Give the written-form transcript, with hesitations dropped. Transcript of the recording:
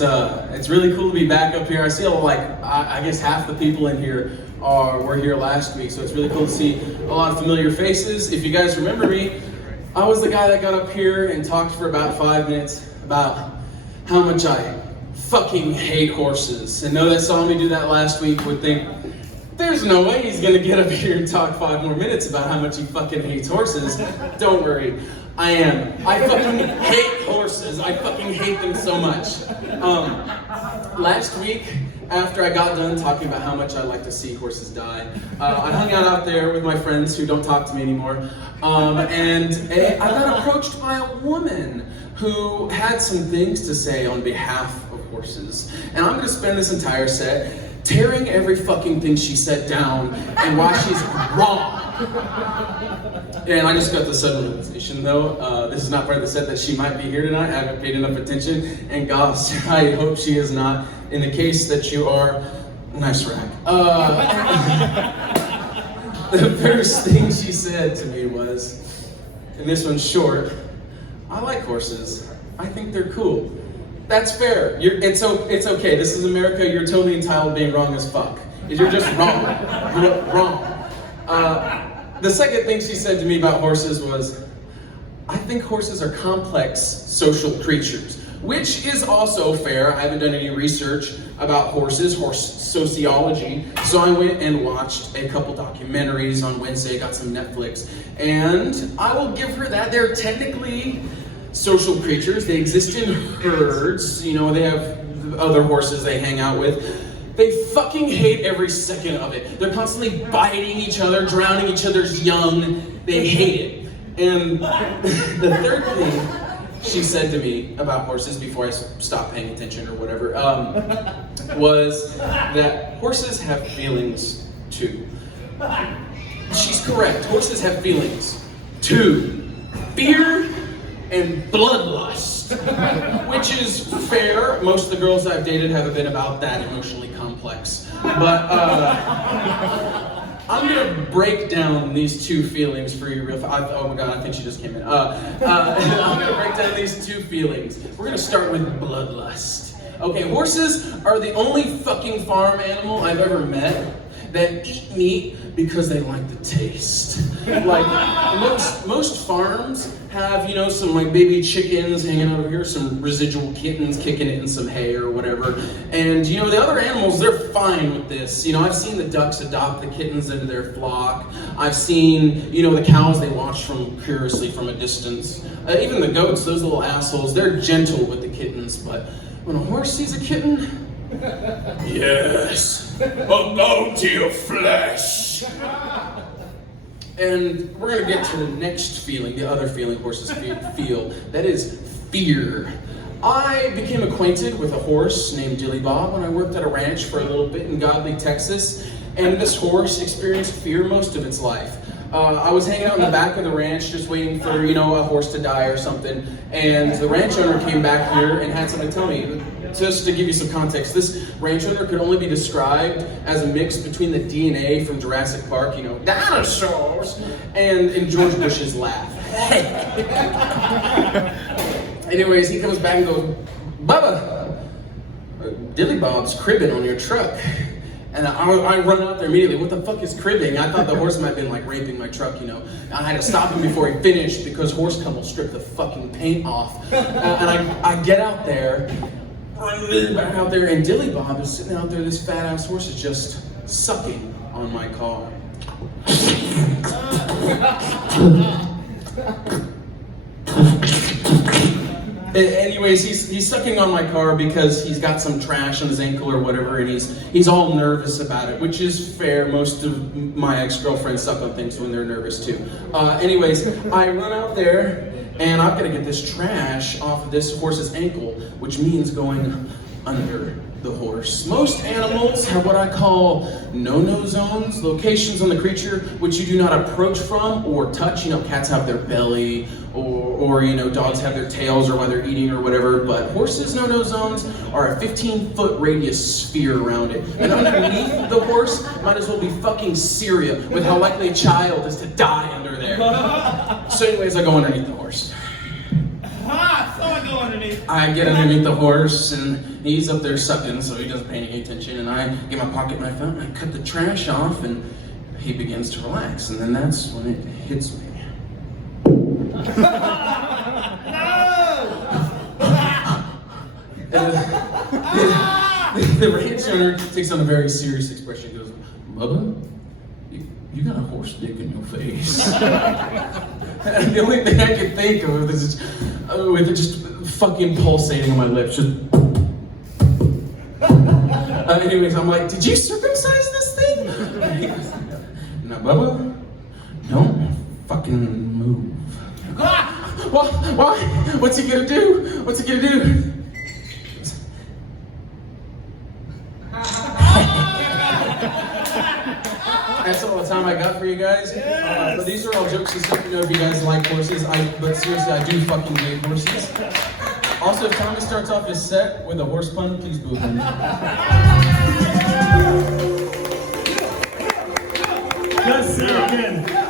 It's really cool to be back up here. I see I guess half the people in here were here last week, so it's really cool to see a lot of familiar faces. If you guys remember me, I was the guy that got up here and talked for about 5 minutes about how much I fucking hate horses. And no, that saw me do that last week would think, there's no way he's gonna get up here and talk 5 more minutes about how much he fucking hates horses. Don't worry, I am. I fucking hate horses. I fucking hate them so much. Last week, after I got done talking about how much I like to see horses die, I hung out there with my friends who don't talk to me anymore, and I got approached by a woman who had some things to say on behalf of horses. And I'm gonna spend this entire set tearing every fucking thing she said down and why she's wrong. And I just got the sudden realization though, this is not part of the set, that she might be here tonight. I haven't paid enough attention, and gosh, I hope she is not. In the case that you are, nice rack. The first thing she said to me was, and this one's short, I like horses. I think they're cool. That's fair. It's okay. This is America. You're totally entitled to being wrong as fuck. You're just wrong. You're wrong. The second thing she said to me about horses was, I think horses are complex social creatures, which is also fair. I haven't done any research about horses, horse sociology, so I went and watched a couple documentaries on Wednesday, got some Netflix, and I will give her that. They're technically social creatures. They exist in herds. You know, they have other horses they hang out with. They fucking hate every second of it. They're constantly biting each other, drowning each other's young. They hate it. And the third thing she said to me about horses before I stopped paying attention or whatever, was that horses have feelings too. She's correct. Horses have feelings too. Fear and bloodlust, which is fair. Most of the girls I've dated haven't been about that emotionally complex. But I'm gonna break down these two feelings for you real fast. Oh my god, I think she just came in. I'm gonna break down these two feelings. We're gonna start with bloodlust. Okay, horses are the only fucking farm animal I've ever met that eat meat because they like the taste. Like most farms have, you know, some like baby chickens hanging out over here, some residual kittens kicking it in some hay or whatever. And you know, the other animals, they're fine with this. You know, I've seen the ducks adopt the kittens into their flock. I've seen, you know, the cows, they watch curiously from a distance. Even the goats, those little assholes, they're gentle with the kittens, but when a horse sees a kitten, yes, a bounty of flesh. And we're gonna get to the next feeling, the other feeling horses feel, that is fear. I became acquainted with a horse named Dilly Bob when I worked at a ranch for a little bit in Godley, Texas, and this horse experienced fear most of its life. I was hanging out in the back of the ranch just waiting for, you know, a horse to die or something, and the ranch owner came back here and had something to tell me. Just to give you some context, this ranch owner could only be described as a mix between the DNA from Jurassic Park, you know, dinosaurs, and George Bush's laugh. Anyways, he comes back and goes, Bubba, Dilly Bob's cribbing on your truck. And I run out there immediately. What the fuck is cribbing? I thought the horse might have been like raping my truck, you know. I had to stop him before he finished because horse cum will strip the fucking paint off. And I get out there, run back out there, and Dilly Bob is sitting out there. This fat ass horse is just sucking on my car. Anyways, he's sucking on my car because he's got some trash on his ankle or whatever, and he's all nervous about it, which is fair. Most of my ex-girlfriends suck on things when they're nervous too. Anyways, I run out there, and I've got to get this trash off of this horse's ankle, which means going under the horse. Most animals have what I call no-no zones, locations on the creature which you do not approach from or touch. You know, cats have their belly, or you know, dogs have their tails or while they're eating or whatever, but horses' no-no zones are a 15-foot radius sphere around it. And underneath the horse might as well be fucking Syria with how likely a child is to die under there. So anyways, I go underneath the horse. Ah, so I go go underneath. I get underneath the horse, and he's up there sucking, so he doesn't pay any attention. And I get my pocket knife out, and I cut the trash off, and he begins to relax. And then that's when it hits me. The ranch owner takes on a very serious expression. He goes, "Bubba, you got a horse dick in your face." And the only thing I can think of is with it just fucking pulsating on my lips. Just. Anyways, I'm like, "Did you circumcise this thing?" "No, Bubba, don't fucking move." Why? What's he gonna do? What's he gonna do? That's all the time I got for you guys. Yes. But these are all jokes and stuff. You know, if you guys like horses, but seriously, I do fucking hate horses. Also, if Thomas starts off his set with a horse pun, please boo him. Let's see again.